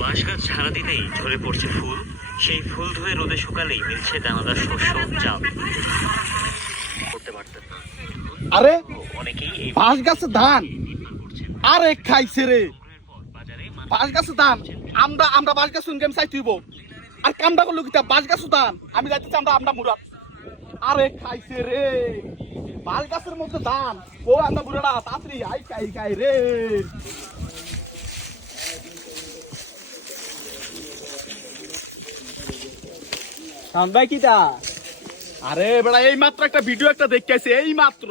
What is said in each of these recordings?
বাঁশ গাছ ছাড়া দিতেই ঝরে পড়ছে ফুল। সেই ফুল ধুয়ে রোদে শুকালেই মিলছে দানাদার শস্য চাল। করতে পারতেন আরে অনেকেই এই বাঁশ গাছে ধান। আরে খাইছে রে। বাঁশ গাছে ধান। আমরা আমরা বাঁশ গাছ শুনকে চাই তুইব। আর কামটা করল কিতা? বাঁশ গাছ ধান। আমি যাইতেছি আমরা আমরা মুরাদ আরে খাইছে রে। বাঁশ গাছের মধ্যে ধান। ও আমরা বুড়াটা তাড়াতাড়ি আই খাই খাই রে। ভাই কিটা আরে বেড়া এই মাত্র একটা ভিডিও একটা দেখতেছি এই মাত্র?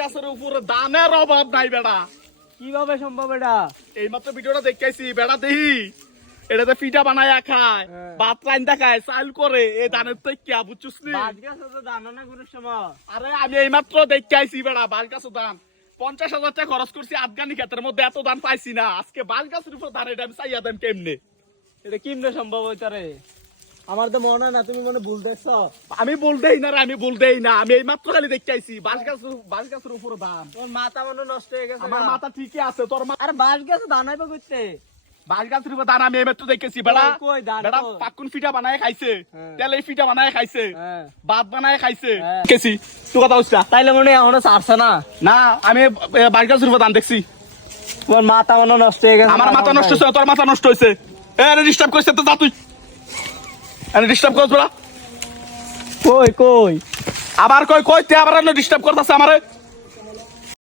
গাছের উপরে দানের অভাব নাই বেড়া। কীভাবে সম্ভব এটা? এই মাত্র ভিডিওটা দেখতেছি বেড়া দেহি এটাতে পিঠা বানায় খায় হ্যাঁ। ভাত খায় চাল করে এই ধানের তো কে বুঝছিস নি আরে আমি এই মাত্র দেখতে আইছি বেড়া বাল দান। পঞ্চাশ হাজার টাকা খরচ করছি আফগানি ক্ষেত্রের মধ্যে এত দান পাইছি না। আজকে বাল গাছের উপর ধান এটা আমি চাইয়া দেন কেমনে? এটা কিমনে সম্ভব হইতারে? আমার তো মনে হয় না তুমি মনে ভুল দেখছ। আমি বলতেই না আমি না। আমি এই মাত্র খালি দেখতে আইছি বাস গাছ বাস গাছের উপর দান তোমার মাথা মনে নষ্ট হয়ে গেছে আমার মাথা ঠিকই আছে তোর মা আরে বাস গেছে দানাইবে করতে বাস গাছের উপর দান আমি এই মাত্র দেখেছি বেড়া কই, কই, দান বেড়া পাকুন পিঠা বানায় খাইছে হ্যাঁ। তেলে পিঠা বানায় খাইছে হ্যাঁ। ভাত বানায় খাইছে। হ্যাঁ। কেছি তুই কথা হচ্ছে তাইলে মনে হয় এখনও ছাড়ছে না? না আমি গাছের উপর দেখছি। তোমার মাথা মনে নষ্ট হয়ে গেছে আমার মাথা নষ্ট হয়েছে তোর মাথা নষ্ট হয়েছে। এ আরে ডিস্টার্ব করছে তো যা তুই। আরে ডিস্টার্ব করছ বড়া কই কই? আবার কই কই? তে আবার ডিস্টার্ব করতেছে আমারে?